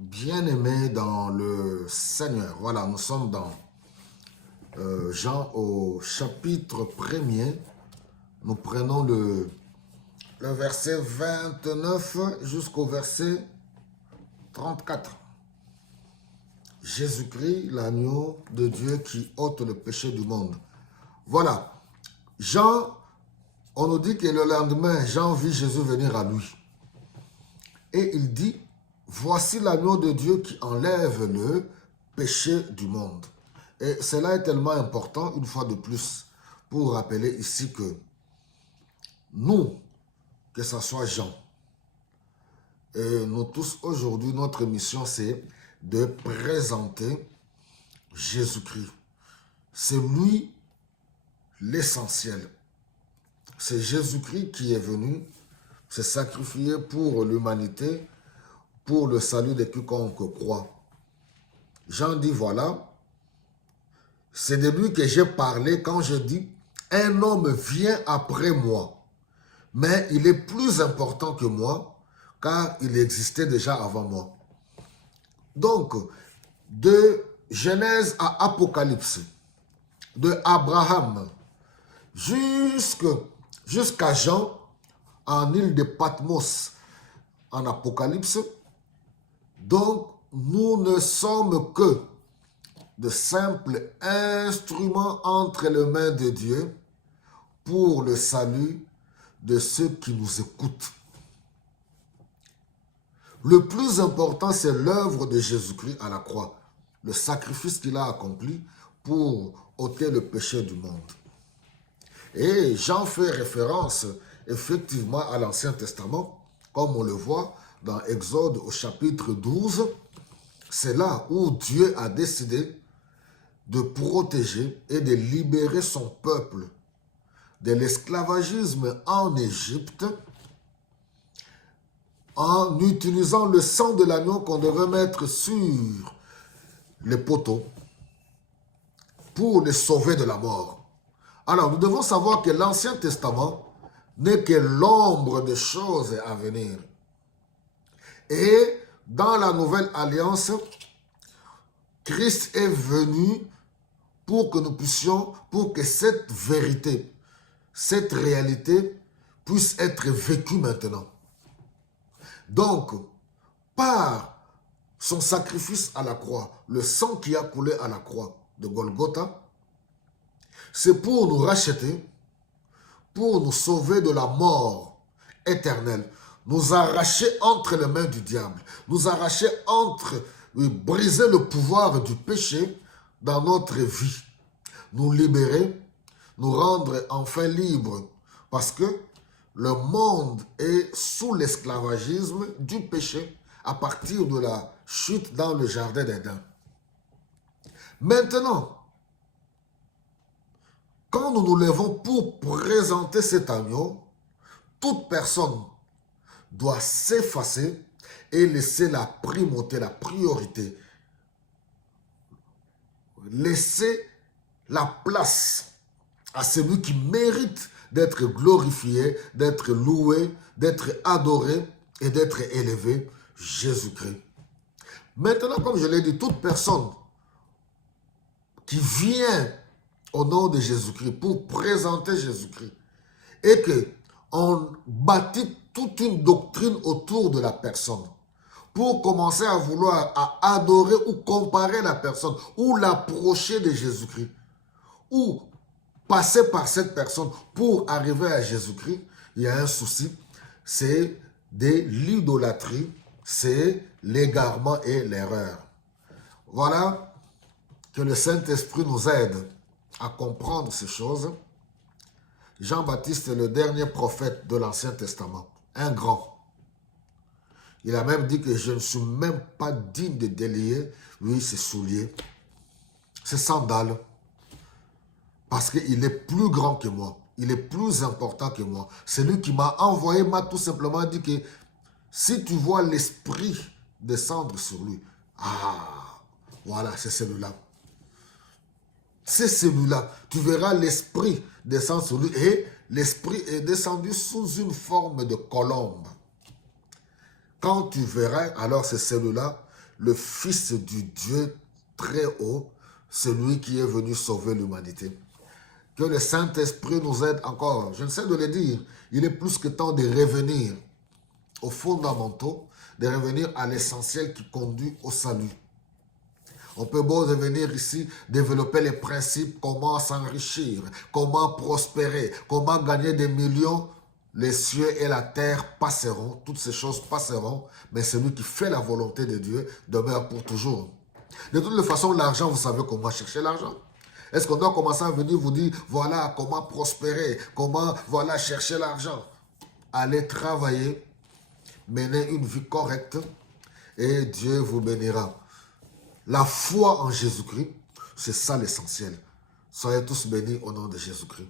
Bien-aimés dans le Seigneur. Voilà, nous sommes dans Jean au chapitre 1er. Nous prenons le verset 29 jusqu'au verset 34. Jésus-Christ, l'agneau de Dieu qui ôte le péché du monde. Voilà, Jean, on nous dit que le lendemain, Jean vit Jésus venir à lui. Et il dit, voici l'agneau de Dieu qui enlève le péché du monde. Et cela est tellement important, une fois de plus, pour rappeler ici que nous, que ce soit Jean, et nous tous aujourd'hui, notre mission, c'est de présenter Jésus-Christ. C'est lui l'essentiel. C'est Jésus-Christ qui est venu se sacrifier pour l'humanité, pour le salut de quiconque croit. Jean dit, voilà, c'est de lui que j'ai parlé quand je dis, un homme vient après moi, mais il est plus important que moi, car il existait déjà avant moi. Donc, de Genèse à Apocalypse, de Abraham jusqu'à Jean, en île de Patmos, en Apocalypse, donc nous ne sommes que de simples instruments entre les mains de Dieu pour le salut de ceux qui nous écoutent. Le plus important, c'est l'œuvre de Jésus-Christ à la croix, le sacrifice qu'il a accompli pour ôter le péché du monde. Et Jean fait référence effectivement à l'Ancien Testament, comme on le voit dans Exode au chapitre 12. C'est là où Dieu a décidé de protéger et de libérer son peuple de l'esclavagisme en Égypte en utilisant le sang de l'agneau qu'on devait mettre sur les poteaux pour les sauver de la mort. Alors, nous devons savoir que l'Ancien Testament n'est que l'ombre des choses à venir. Et dans la Nouvelle Alliance, Christ est venu pour que nous puissions, pour que cette vérité, cette réalité puisse être vécue maintenant. Donc, par son sacrifice à la croix, le sang qui a coulé à la croix de Golgotha, c'est pour nous racheter, pour nous sauver de la mort éternelle, nous arracher entre les mains du diable, nous arracher briser le pouvoir du péché dans notre vie, nous libérer, nous rendre enfin libres, parce que le monde est sous l'esclavagisme du péché à partir de la chute dans le jardin d'Éden. Maintenant, quand nous nous levons pour présenter cet agneau, toute personne doit s'effacer et laisser la primauté, la priorité. Laisser la place à celui qui mérite d'être glorifié, d'être loué, d'être adoré et d'être élevé, Jésus-Christ. Maintenant, comme je l'ai dit, toute personne qui vient au nom de Jésus-Christ pour présenter Jésus-Christ et qu'on bâtit toute une doctrine autour de la personne pour commencer à vouloir adorer ou comparer la personne ou l'approcher de Jésus-Christ ou passer par cette personne pour arriver à Jésus-Christ, il y a un souci, c'est de l'idolâtrie, c'est l'égarement et l'erreur. Voilà, que le Saint-Esprit nous aide à comprendre ces choses. Jean-Baptiste est le dernier prophète de l'Ancien Testament, un grand. Il a même dit que je ne suis même pas digne de délier, lui, ses souliers, ses sandales, parce qu'il est plus grand que moi, il est plus important que moi. C'est lui qui m'a envoyé, m'a tout simplement dit que si tu vois l'Esprit descendre sur lui, voilà, c'est celui-là. C'est celui-là. Tu verras l'Esprit descendre sur lui et l'Esprit est descendu sous une forme de colombe. Quand tu verras, alors c'est celui-là, le Fils du Dieu très haut, celui qui est venu sauver l'humanité. Que le Saint-Esprit nous aide encore. Je ne sais de le dire. Il est plus que temps de revenir aux fondamentaux, de revenir à l'essentiel qui conduit au salut. On peut beau revenir ici, développer les principes, comment s'enrichir, comment prospérer, comment gagner des millions. Les cieux et la terre passeront, toutes ces choses passeront, mais celui qui fait la volonté de Dieu demeure pour toujours. De toute façon, l'argent, vous savez comment chercher l'argent. Est-ce qu'on doit commencer à venir vous dire, voilà comment prospérer, comment, voilà, chercher l'argent. Allez travailler, menez une vie correcte et Dieu vous bénira. La foi en Jésus-Christ, c'est ça l'essentiel. Soyez tous bénis au nom de Jésus-Christ.